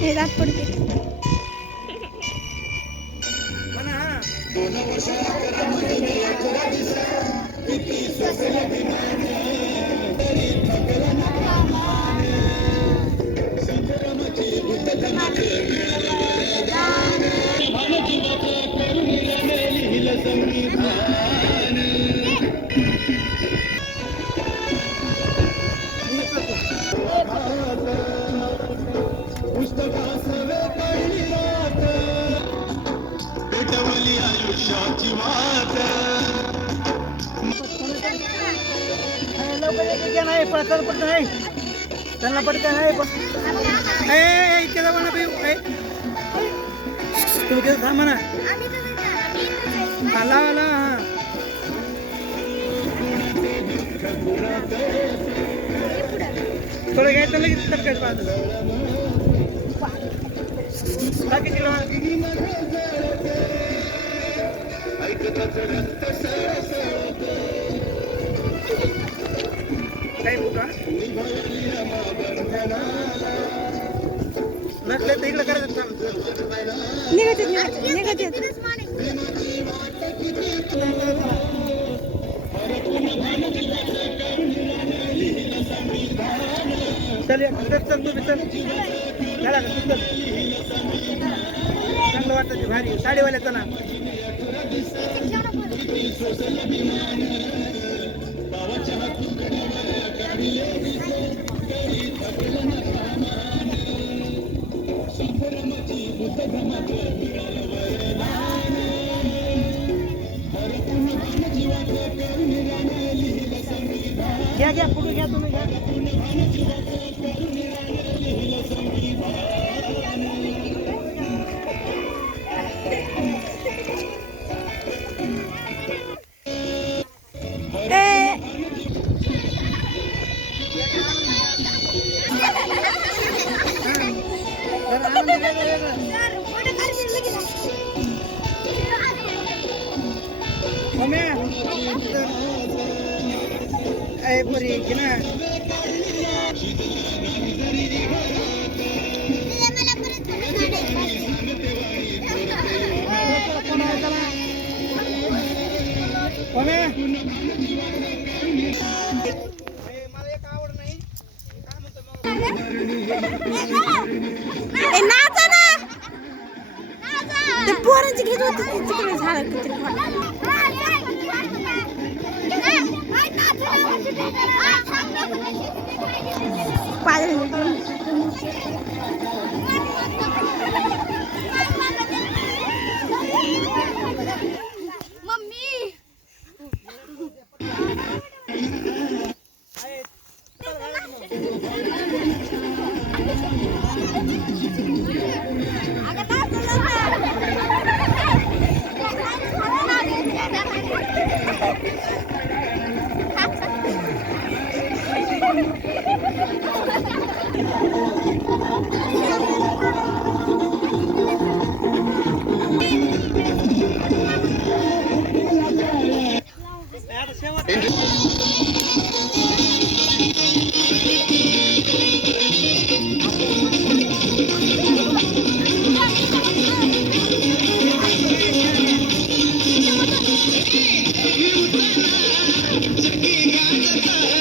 हे दात पडते म्हणा आयुष्याची वाट. नाही पडतं पडत नाही त्यांना पडतं नाही पण ए, ए, इथे जाऊ ना तुम्ही तिथं थांबा ना आला आला हा थोडं घ्यायचं लगेच तरकायचं पाहतो बाकी नसले तर इकडं करायचं निघत येत चल चल चल तुम्ही चल. चला का तू चल. चांगलं वाटतं ते भारी. साडीवाल्याचं ना घ्या घ्या पुढे घ्या तुम्ही घ्या. नाचा ना. ते पोरांची घेत होती ती तिकडे झालं Pak, ada. Jackie, Jackie, Jackie.